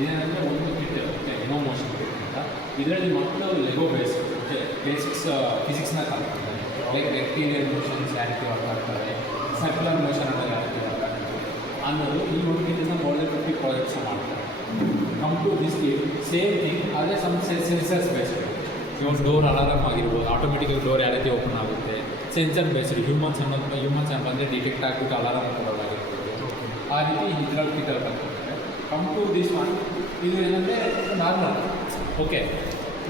ಇದೇನಂದರೆ ಒಂದು ಕಿಟ್ ಏನೋ motion kit ಅಂತ. ಇದರಲ್ಲಿ ಮಕ್ಕಳು ಲೆಗೋ ಬೇಸ್ ಬೇಸಿಕ್ಸ್ ಫಿಸಿಕ್ಸ್ನ ಕಲ್ತ್ಕೊಳ್ತಾರೆ. ಲೈಕ್ ರೆಕ್ಟೀರಿಯಲ್ ಮೋಷನ್ಸ್ ಯಾವ ರೀತಿ ವರ್ಕ್ ಆಗ್ತವೆ, ಸರ್ಕ್ಯುಲರ್ ಮೋಷನ್ ಅನ್ನೋದು ಯಾವ ರೀತಿ ವರ್ಕ್ ಆಗ್ತದೆ ಅನ್ನೋದು ಈ ಒಂದು ಕಿಟ್ಟಿಂದ ಮೋರ್ ದೆನ್ 50 ಪ್ರಾಜೆಕ್ಟ್ಸ್ ಮಾಡ್ತಾರೆ. Come to this kit same thing, ಆದರೆ ಸಮ್ ಸೆನ್ಸರ್ಸ್ ಬೇಸ್ಡ್. ಇವಾಗ ಡೋರ್ ಅಲಾರಾಮ್ ಆಗಿರ್ಬೋದು, ಆಟೋಮೆಟಿಕಾಗಿ ಡೋರ್ ಯಾವ ರೀತಿ ಓಪನ್ ಆಗುತ್ತೆ, ಸೆನ್ಸರ್ ಬೇಸ್ಡ್. ಹ್ಯೂಮನ್ಸ್ ಬಂದರೆ ಡಿಟೆಕ್ಟ್ ಆಗಿಬಿಟ್ಟು ಅಲಾರಾಮ್ ಕೊಡೋದಾಗಿರ್ಬೋದು, ಆ ರೀತಿ ಇದರಲ್ಲಿ ಕಿಟ್ಟಲ್ಲಿ ಕಲ್ತ್ಕೊಳ್ತಾರೆ. ಕಮ್ ಟು ದಿಸ್ ಒನ್, ಇದು ಏನಂದರೆ ನಾರ್ಮಲ್. ಓಕೆ,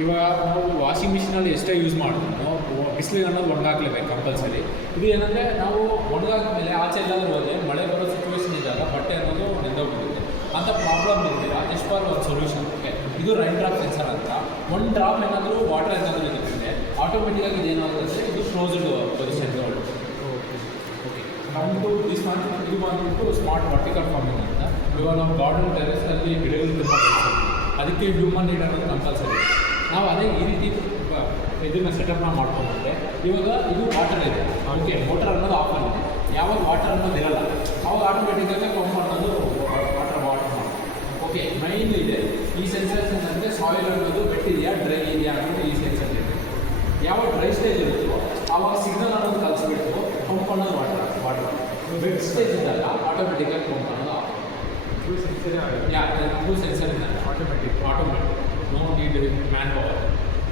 ಇವಾಗ ನಾವು ವಾಷಿಂಗ್ ಮಿಷಿನಲ್ಲಿ ಎಷ್ಟೇ ಯೂಸ್ ಮಾಡಿದ್ರು ಬಿಸಿಲಿಗೆ ಅನ್ನೋದು ಒಣಗಾಕ್ಲೇಬೇಕು ಕಂಪಲ್ಸರಿ. ಇದು ಏನಂದರೆ ನಾವು ಒಣಗಾದ್ಮೇಲೆ ಆಚೆ ಎಲ್ಲಾದರೂ ಹೋದರೆ ಮಳೆ ಬರೋ ಸಿಚುವೇಶನ್ ಇದ್ದಾಗ ಬಟ್ಟೆ ಅನ್ನೋದು ನೆಂದೋಗ್ಬಿಡುತ್ತೆ. ಅಂಥ ಪ್ರಾಬ್ಲಮ್ ಇರ್ತೀರ ಜಸ್ಟ್ ಫಾರ್ ಒಂದು ಸೊಲ್ಯೂಷನ್. ಓಕೆ, ಇದು ರೈನ್ ಡ್ರಾಪ್ ಸೆನ್ಸರ್ ಅಂತ. ಒಂದು ಡ್ರಾಪ್ ಏನಾದರೂ ವಾಟರ್ ಏನಾದರೂ ಇರುತ್ತೆ ಆಟೋಮೆಟಿಕಾಗಿ ಇದೇನಾಗುತ್ತೆ, ಇದು ಕ್ಲೋಸ್ಡ್ ಪೊಸಿಷನ್ಗೆ ಹೊರಡುತ್ತೆ. Okay, come to this one, ಇದು ಬಂದ್ಬಿಟ್ಟು ಸ್ಮಾರ್ಟ್ ವರ್ಟಿಕಲ್ ಫಾರ್ಮಿಂಗ್ ಅಂತ. ಇವಾಗ ನಾವು ಗಾರ್ಡನ್ ಟೆರೆಸ್ನಲ್ಲಿ ಗಿಡಗಳು ತುಂಬ ಬೆಳೆಸ್ತೀವಿ, ಅದಕ್ಕೆ ಹ್ಯೂಮನ್ ನೀಡ್ ಅನ್ನೋದು ಕಂಪಲ್ಸರಿ. ನಾವು ಅದೇ ಈ ರೀತಿ ಇದನ್ನು ಸೆಟಪ್ನ ಮಾಡ್ಕೊಂಡ್ರೆ ಇವಾಗ ಇದು ವಾಟರ್ ಇದೆ. ಓಕೆ, ಮೋಟರ್ ಅನ್ನೋದು ಆಫ್ ಆಗಿದೆ. ಯಾವಾಗ ವಾಟರ್ ಅನ್ನೋದು ಇರಲ್ಲ ಅವಾಗ ಆಟೋಮೆಟಿಕ್ಕಾಗಿ ಪಂಪ್ ಅನ್ನೋದು ವಾಟರ್ ಮಾಡ್ತಾರೆ. ಓಕೆ, ಮೈನ್ ಇದೆ ಈ ಸೆನ್ಸರ್ಸ್ ಏನಂದರೆ ಸಾಯಿಲ್ ಅನ್ನೋದು ವೆಟ್ ಇದೆಯಾ ಡ್ರೈ ಇದೆಯಾ ಅನ್ನೋದು ಈ ಸೆನ್ಸರ್ ಇದೆ. ಯಾವಾಗ ಡ್ರೈ ಸ್ಟೇಜ್ ಇರುತ್ತೋ ಆವಾಗ ಸಿಗ್ನಲ್ ಅನ್ನೋದು ಕಲಿಸ್ಬಿಟ್ಟು ಪಂಪ್ ಅನ್ನೋದು ವಾಟರ್ ವೆಟ್ ಸ್ಟೇಜ್ ಇದ್ದಾಗ ಆಟೋಮೆಟಿಕ್ಕಾಗಿ ಪಂಪ್ ಅನ್ನೋದು ಆಫ್. ಟೂ ಸೆನ್ಸರ್ ಇದೆ, automatic no need man power.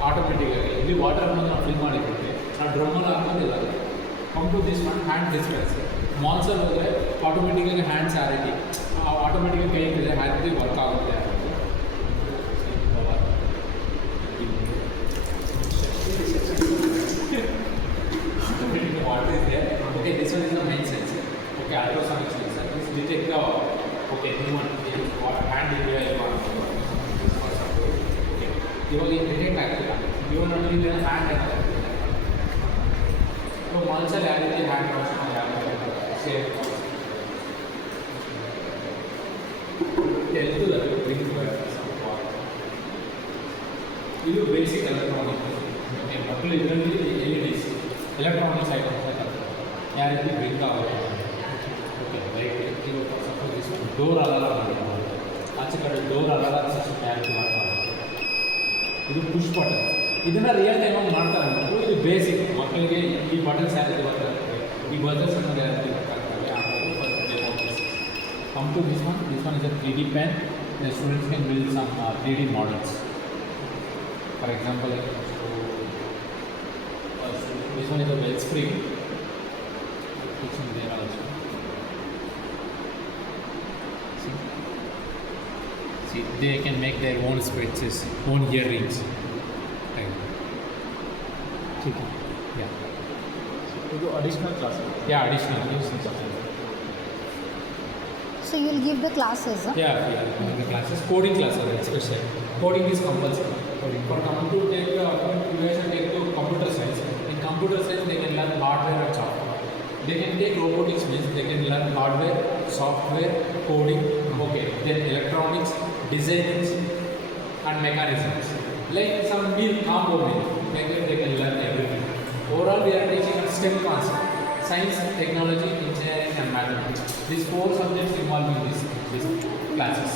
ಆಟೋಮೆಟಿಕ್ಕಾಗಿ ಇಲ್ಲಿ ವಾಟರ್ ಅನ್ನೋದು ನಾವು ಫಿಲ್ ಮಾಡಿಬಿಟ್ಟು ನಾವು ಡ್ರಮ್ಮಲ್ಲಿ ಹಾಕೋದಿಲ್ಲ. Come to this one, hand dispenser. ಮಾಲ್ಸಲ್ಲಿ ಹೋದರೆ ಆಟೋಮೆಟಿಕ್ಕಾಗಿ ಹ್ಯಾಂಡ್ಸ್ ಯಾವ ರೀತಿ ಆಟೋಮೆಟಿಕ್ಕಾಗಿ ಕೈ ಇದೆ ಯಾವ ರೀತಿ ವರ್ಕ್ ಆಗುತ್ತೆ ಅನ್ನೋದು. ವಾಟರ್ ಇದೆ. Okay, this one is the main sensor. Okay, ultrasonic sensor. This detect the okay hand ಇದೆಯಾ ಇಲ್ವಾ ಅಂತ. ಇವಾಗ ಏನು ಡಿಟೆಕ್ಟ್ ಆಗ್ತಿಲ್ಲ, ಇವಾಗ ನೋಡಿ ಇಲ್ಲಿ ಹ್ಯಾಂಡ್ ಏನಾಗುತ್ತೆ. ಇವಾಗ ಮಾಲ್ಸಲ್ಲಿ ಯಾವ ರೀತಿ ಹ್ಯಾಂಡ್ ವಾಶ್ ಯಾವ ಸೇಫ್ ಇದು ಬೇಸಿಕ್ ಎಲೆಕ್ಟ್ರಾನಿಕ್. ಓಕೆ, ಮಕ್ಕಳು ಇದರಲ್ಲಿ LEDs ಎಲೆಕ್ಟ್ರಾನಿಕ್ಸ್ ಐಟಮ್ಸ್ ಯಾವ ರೀತಿ ಬ್ರಿಂಕ್ ಆಗುತ್ತೆ. ಓಕೆ, ಲೈಟ್ ಇದು ಸಪೋಸ್ ಡೋರ್ ಅಲಾರಾಮ್ ಮಾಡಿರ್ಬೋದು, ಆಚೆ ಕಡೆ ಡೋರ್ ಅಲಾರಾಮ್ ಸಿಸ್ಟಮ್ ಯಾವ ರೀತಿ ಮಾಡ್ತಾರೆ. ಇದು ಪುಷ್ ಬಟನ್ಸ್. ಇದನ್ನು ರಿಯಲ್ ಟೈಮಾಗಿ ಮಾಡ್ತಾರೆ ಅಂದ್ಬಿಟ್ಟು ಇದು ಬೇಸಿಕ್. ಮಕ್ಕಳಿಗೆ ಈ ಬಟನ್ಸ್ ಯಾವ ರೀತಿ ಬರ್ತಾರೆ, ಈ ಬಟನ್ಸ್ ಅನ್ನೋದು ಯಾವ ರೀತಿ ಬರ್ತಾಗ್ತವೆ ಅನ್ನೋದು. Come to this one is a 3D pen. The students can build some 3D models. For example, this one is a wellspring. It's in there also. See, they can make their own speeches, own earrings. Right. Yeah. ಇದು additional class. Yeah, additional classes. So you'll give the classes, huh? Yeah, the classes, coding classes especially. Coding is compulsory. For come to take computer science. In computer science, they can learn hardware and software. They can take robotics, means they can learn hardware, software, coding. Okay, then electronics, designs, and mechanisms. Like some wheel combo wheel, like that they can learn everything. Overall, we are teaching STEM concept: science, technology, engineering, and mathematics. These 4 subjects involved in these classes.